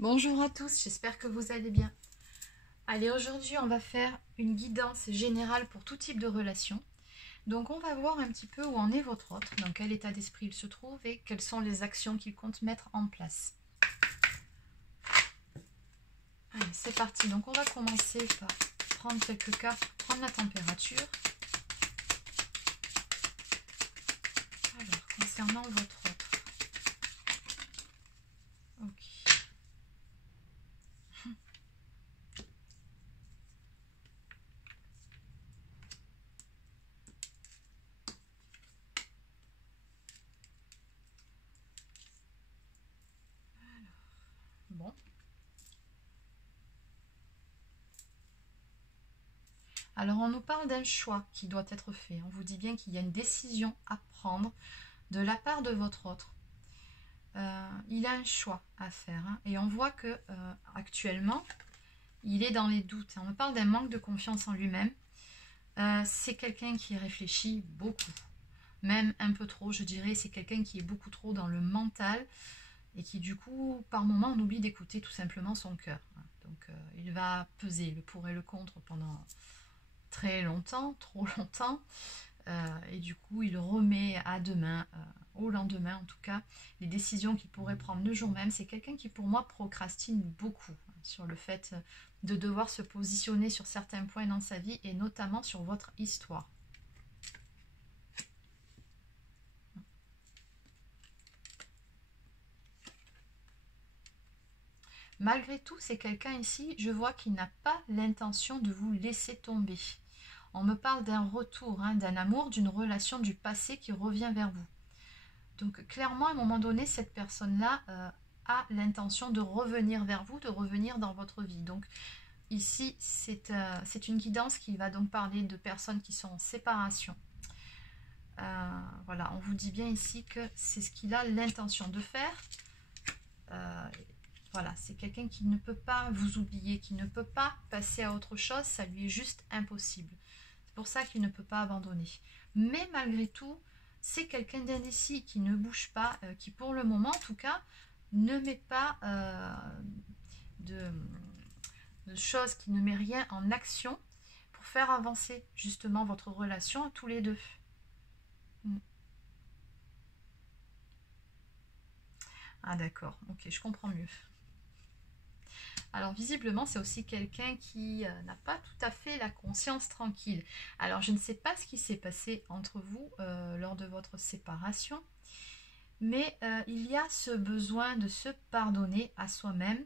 Bonjour à tous, j'espère que vous allez bien. Allez, aujourd'hui on va faire une guidance générale pour tout type de relation. Donc on va voir un petit peu où en est votre autre, dans quel état d'esprit il se trouve et quelles sont les actions qu'il compte mettre en place. Allez, c'est parti. Donc on va commencer par prendre quelques cartes, prendre la température. Alors, concernant votre autre. Ok. Bon. Alors on nous parle d'un choix qui doit être fait. On vous dit bien qu'il y a une décision à prendre de la part de votre autre. Il a un choix à faire. Hein, et on voit que actuellement, il est dans les doutes. On me parle d'un manque de confiance en lui-même. C'est quelqu'un qui réfléchit beaucoup. Même un peu trop, je dirais. C'est quelqu'un qui est beaucoup trop dans le mental. Et qui du coup, par moment, on oublie d'écouter tout simplement son cœur. Donc il va peser le pour et le contre pendant très longtemps, trop longtemps. Et du coup, il remet à demain, au lendemain en tout cas, les décisions qu'il pourrait prendre le jour même. C'est quelqu'un qui, pour moi, procrastine beaucoup sur le fait de devoir se positionner sur certains points dans sa vie et notamment sur votre histoire. Malgré tout, c'est quelqu'un ici, je vois qu'il n'a pas l'intention de vous laisser tomber. On me parle d'un retour, hein, d'un amour, d'une relation du passé qui revient vers vous. Donc clairement, à un moment donné, cette personne-là a l'intention de revenir vers vous, de revenir dans votre vie. Donc ici, c'est une guidance qui va donc parler de personnes qui sont en séparation. Voilà, on vous dit bien ici que c'est ce qu'il a l'intention de faire. Voilà, c'est quelqu'un qui ne peut pas vous oublier, qui ne peut pas passer à autre chose, ça lui est juste impossible. C'est pour ça qu'il ne peut pas abandonner. Mais malgré tout, c'est quelqu'un d'indécis qui ne bouge pas, qui pour le moment en tout cas, ne met pas de choses, qui ne met rien en action pour faire avancer justement votre relation à tous les deux. Ah d'accord, ok, je comprends mieux. Alors visiblement, c'est aussi quelqu'un qui n'a pas tout à fait la conscience tranquille. Alors je ne sais pas ce qui s'est passé entre vous lors de votre séparation, mais il y a ce besoin de se pardonner à soi-même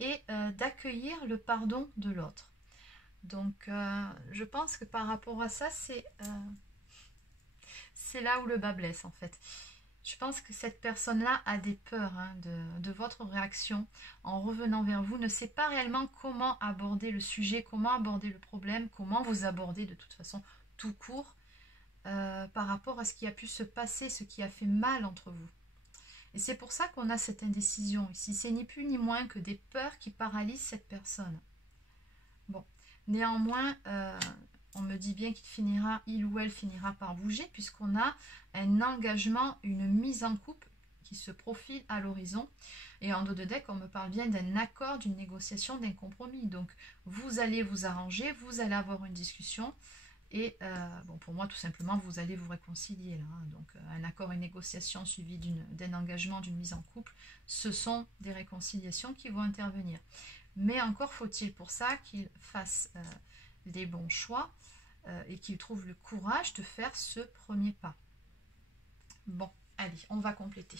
et d'accueillir le pardon de l'autre. Donc je pense que par rapport à ça, c'est là où le bas blesse en fait. Je pense que cette personne-là a des peurs hein, de votre réaction en revenant vers vous, ne sait pas réellement comment aborder le sujet, comment aborder le problème, comment vous aborder de toute façon tout court par rapport à ce qui a pu se passer, ce qui a fait mal entre vous. Et c'est pour ça qu'on a cette indécision ici. C'est ni plus ni moins que des peurs qui paralysent cette personne. Bon, néanmoins, on me dit bien il ou elle finira par bouger puisqu'on a un engagement, une mise en couple qui se profile à l'horizon. Et en dos de deck, on me parle bien d'un accord, d'une négociation, d'un compromis. Donc, vous allez vous arranger, vous allez avoir une discussion. Et bon, pour moi, tout simplement, vous allez vous réconcilier. Là, hein. Donc, un accord, une négociation suivi d'un engagement, d'une mise en couple, ce sont des réconciliations qui vont intervenir. Mais encore faut-il pour ça qu'il fasse les bons choix et qu'il trouve le courage de faire ce premier pas. Bon, allez, on va compléter.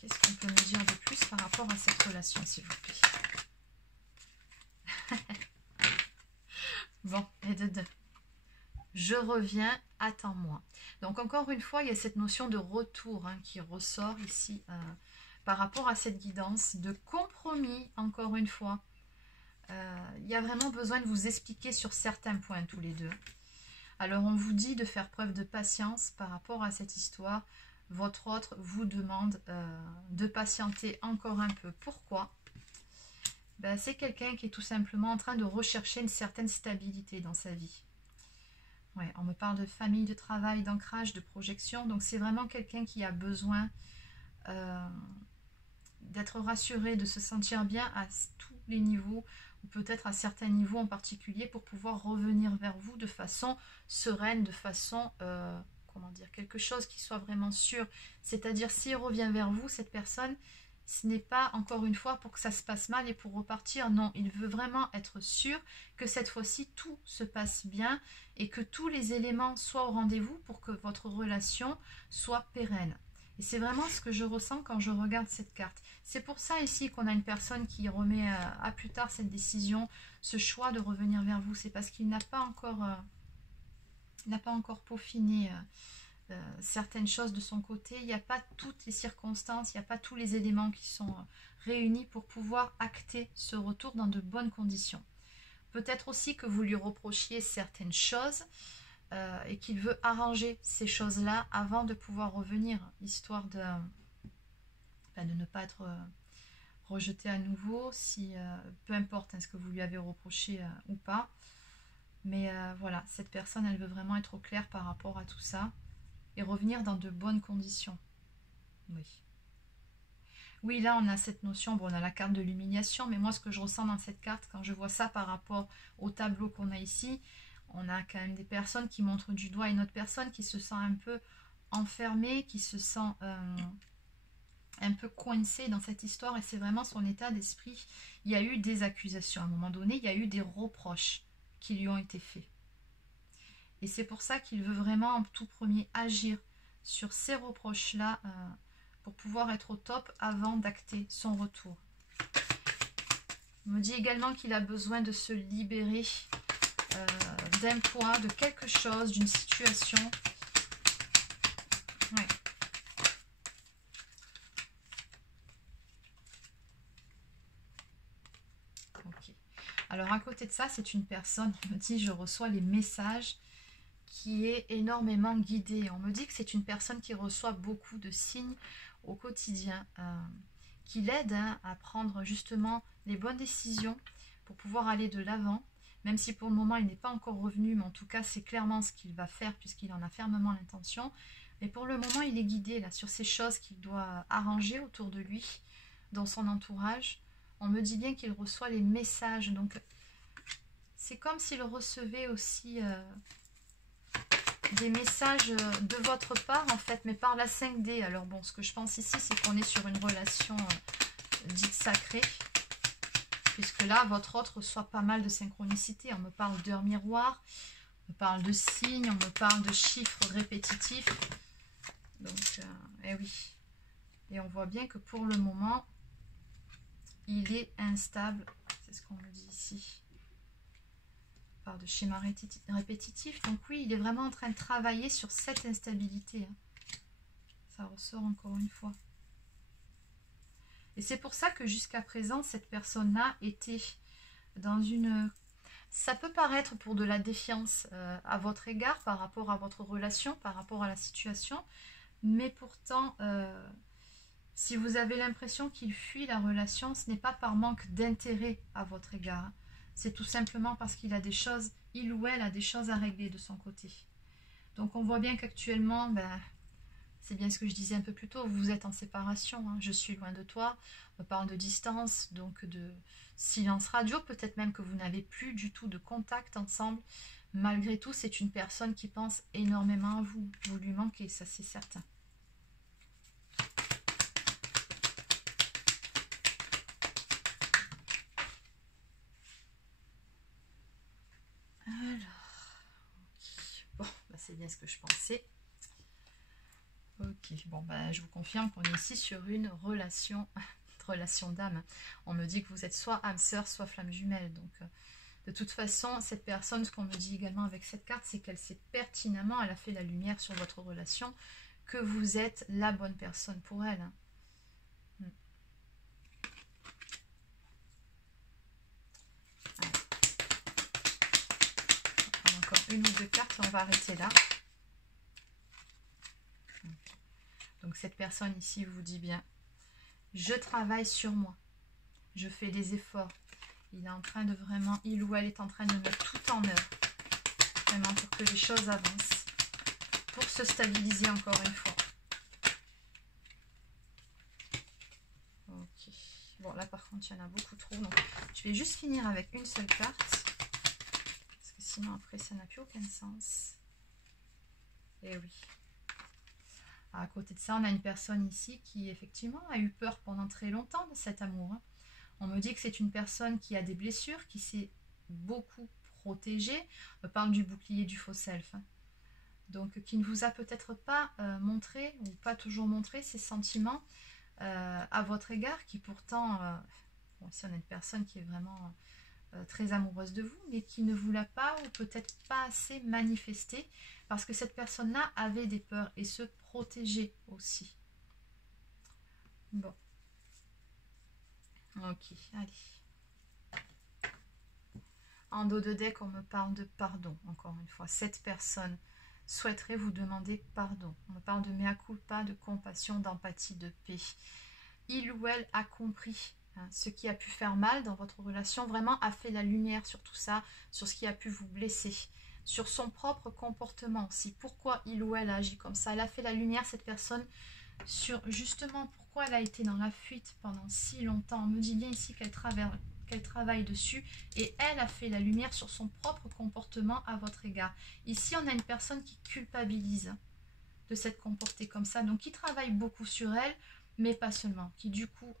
Qu'est-ce qu'on peut me dire de plus par rapport à cette relation, s'il vous plaît? Bon, et de deux. Je reviens, attends-moi. Donc encore une fois, il y a cette notion de retour hein, qui ressort ici par rapport à cette guidance, de compromis, encore une fois. Il y a vraiment besoin de vous expliquer sur certains points tous les deux. Alors on vous dit de faire preuve de patience par rapport à cette histoire. Votre autre vous demande de patienter encore un peu. Pourquoi? C'est quelqu'un qui est tout simplement en train de rechercher une certaine stabilité dans sa vie. Ouais, on me parle de famille, de travail, d'ancrage, de projection. Donc c'est vraiment quelqu'un qui a besoin d'être rassuré, de se sentir bien à tous les niveaux, ou peut-être à certains niveaux en particulier, pour pouvoir revenir vers vous de façon sereine, de façon, comment dire, quelque chose qui soit vraiment sûr. C'est-à-dire, s'il revient vers vous, cette personne, ce n'est pas, encore une fois, pour que ça se passe mal et pour repartir. Non, il veut vraiment être sûr que cette fois-ci, tout se passe bien et que tous les éléments soient au rendez-vous pour que votre relation soit pérenne. Et c'est vraiment ce que je ressens quand je regarde cette carte. C'est pour ça ici qu'on a une personne qui remet à plus tard cette décision, ce choix de revenir vers vous. C'est parce qu'il n'a pas encore peaufiné certaines choses de son côté. Il n'y a pas toutes les circonstances, il n'y a pas tous les éléments qui sont réunis pour pouvoir acter ce retour dans de bonnes conditions. Peut-être aussi que vous lui reprochiez certaines choses et qu'il veut arranger ces choses-là avant de pouvoir revenir, histoire de ne pas être rejeté à nouveau, si peu importe ce que vous lui avez reproché ou pas. Mais voilà, cette personne, elle veut vraiment être au clair par rapport à tout ça et revenir dans de bonnes conditions. Oui. Oui, là, on a cette notion, bon, on a la carte de l'humiliation, mais moi, ce que je ressens dans cette carte, quand je vois ça par rapport au tableau qu'on a ici, on a quand même des personnes qui montrent du doigt une autre personne qui se sent un peu enfermée, qui se sent un peu coincée dans cette histoire, et c'est vraiment son état d'esprit. Il y a eu des accusations, à un moment donné, il y a eu des reproches qui lui ont été faits. Et c'est pour ça qu'il veut vraiment en tout premier agir sur ces reproches-là pour pouvoir être au top avant d'acter son retour. Il me dit également qu'il a besoin de se libérer d'un poids, de quelque chose, d'une situation. Ouais. Ok. Alors à côté de ça, c'est une personne qui me dit, je reçois les messages, qui est énormément guidée. On me dit que c'est une personne qui reçoit beaucoup de signes au quotidien, qui l'aide à prendre justement les bonnes décisions pour pouvoir aller de l'avant, même si pour le moment il n'est pas encore revenu, mais en tout cas c'est clairement ce qu'il va faire puisqu'il en a fermement l'intention. Mais pour le moment il est guidé là sur ces choses qu'il doit arranger autour de lui, dans son entourage. On me dit bien qu'il reçoit les messages, donc c'est comme s'il recevait aussi des messages de votre part en fait, mais par la 5D. Alors bon, ce que je pense ici, c'est qu'on est sur une relation dite sacrée, puisque là, votre autre reçoit pas mal de synchronicité. On me parle d'heures miroirs, on me parle de signes, on me parle de chiffres répétitifs. Donc, eh oui. Et on voit bien que pour le moment, il est instable. C'est ce qu'on me dit ici. De schéma répétitif. Donc oui, il est vraiment en train de travailler sur cette instabilité. Ça ressort encore une fois. Et c'est pour ça que jusqu'à présent, cette personne-là était dans une... Ça peut paraître pour de la défiance à votre égard, par rapport à votre relation, par rapport à la situation. Mais pourtant, si vous avez l'impression qu'il fuit la relation, ce n'est pas par manque d'intérêt à votre égard. C'est tout simplement parce qu'il a des choses, il ou elle a des choses à régler de son côté. Donc on voit bien qu'actuellement, c'est bien ce que je disais un peu plus tôt, vous êtes en séparation, hein, je suis loin de toi, on parle de distance, donc de silence radio, peut-être même que vous n'avez plus du tout de contact ensemble. Malgré tout, c'est une personne qui pense énormément à vous, vous lui manquez, ça c'est certain. C'est bien ce que je pensais. Ok, bon, je vous confirme qu'on est ici sur une relation d'âme. On me dit que vous êtes soit âme sœur, soit flamme jumelle. Donc, de toute façon, cette personne, ce qu'on me dit également avec cette carte, c'est qu'elle sait pertinemment, elle a fait la lumière sur votre relation, que vous êtes la bonne personne pour elle. Encore une ou deux cartes et on va arrêter là. Donc cette personne ici vous dit bien, je travaille sur moi, je fais des efforts. Il est en train de vraiment, il ou elle est en train de mettre tout en œuvre vraiment pour que les choses avancent, pour se stabiliser encore une fois. Ok. Bon, là par contre, il y en a beaucoup trop. Donc, je vais juste finir avec une seule carte. Parce que sinon, après, ça n'a plus aucun sens. Et oui. À côté de ça, on a une personne ici qui, effectivement, a eu peur pendant très longtemps de cet amour. Hein. On me dit que c'est une personne qui a des blessures, qui s'est beaucoup protégée. On parle du bouclier du faux self. Hein. Donc, qui ne vous a peut-être pas montré, ou pas toujours montré, ses sentiments à votre égard, qui pourtant, bon, si on a une personne qui est vraiment très amoureuse de vous, mais qui ne vous l'a pas, ou peut-être pas assez manifesté, parce que cette personne-là avait des peurs et se protégeait aussi. Bon. Ok, allez. En dos de deck, on me parle de pardon, encore une fois. Cette personne souhaiterait vous demander pardon. On me parle de mea culpa, de compassion, d'empathie, de paix. Il ou elle a compris hein, ce qui a pu faire mal dans votre relation, vraiment a fait la lumière sur tout ça, sur ce qui a pu vous blesser, sur son propre comportement aussi. Pourquoi il ou elle a agi comme ça? Elle a fait la lumière, cette personne, sur justement pourquoi elle a été dans la fuite pendant si longtemps. On me dit bien ici qu'elle travaille dessus et elle a fait la lumière sur son propre comportement à votre égard. Ici, on a une personne qui culpabilise de s'être comportée comme ça, donc qui travaille beaucoup sur elle, mais pas seulement, qui du coup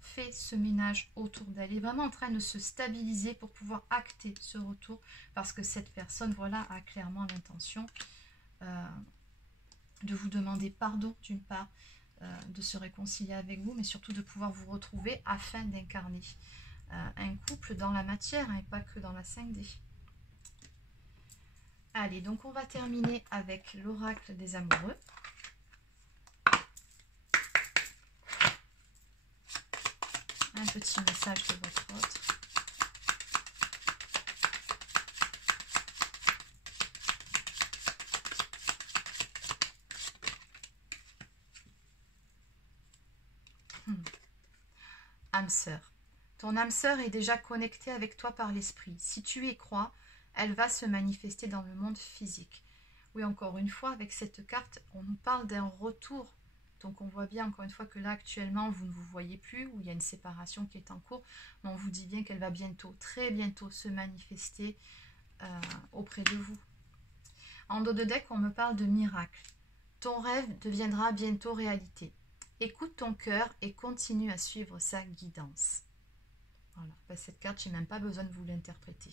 fait ce ménage autour d'elle, est vraiment en train de se stabiliser pour pouvoir acter ce retour, parce que cette personne, voilà, a clairement l'intention de vous demander pardon d'une part, de se réconcilier avec vous, mais surtout de pouvoir vous retrouver afin d'incarner un couple dans la matière hein, et pas que dans la 5D. Allez, donc on va terminer avec l'oracle des amoureux. Un petit message de votre autre. Âme sœur. Ton âme sœur est déjà connectée avec toi par l'esprit. Si tu y crois, elle va se manifester dans le monde physique. Oui, encore une fois, avec cette carte, on nous parle d'un retour. Donc on voit bien encore une fois que là actuellement vous ne vous voyez plus, ou il y a une séparation qui est en cours, mais on vous dit bien qu'elle va bientôt, très bientôt se manifester auprès de vous. En dos de deck, on me parle de miracle. Ton rêve deviendra bientôt réalité. Écoute ton cœur et continue à suivre sa guidance. Voilà, cette carte, je n'ai même pas besoin de vous l'interpréter.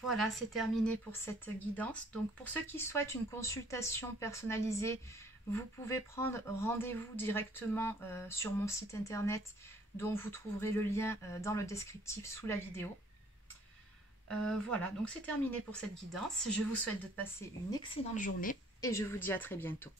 Voilà, c'est terminé pour cette guidance. Donc, pour ceux qui souhaitent une consultation personnalisée, vous pouvez prendre rendez-vous directement sur mon site internet, dont vous trouverez le lien dans le descriptif sous la vidéo. Voilà, donc c'est terminé pour cette guidance. Je vous souhaite de passer une excellente journée et je vous dis à très bientôt.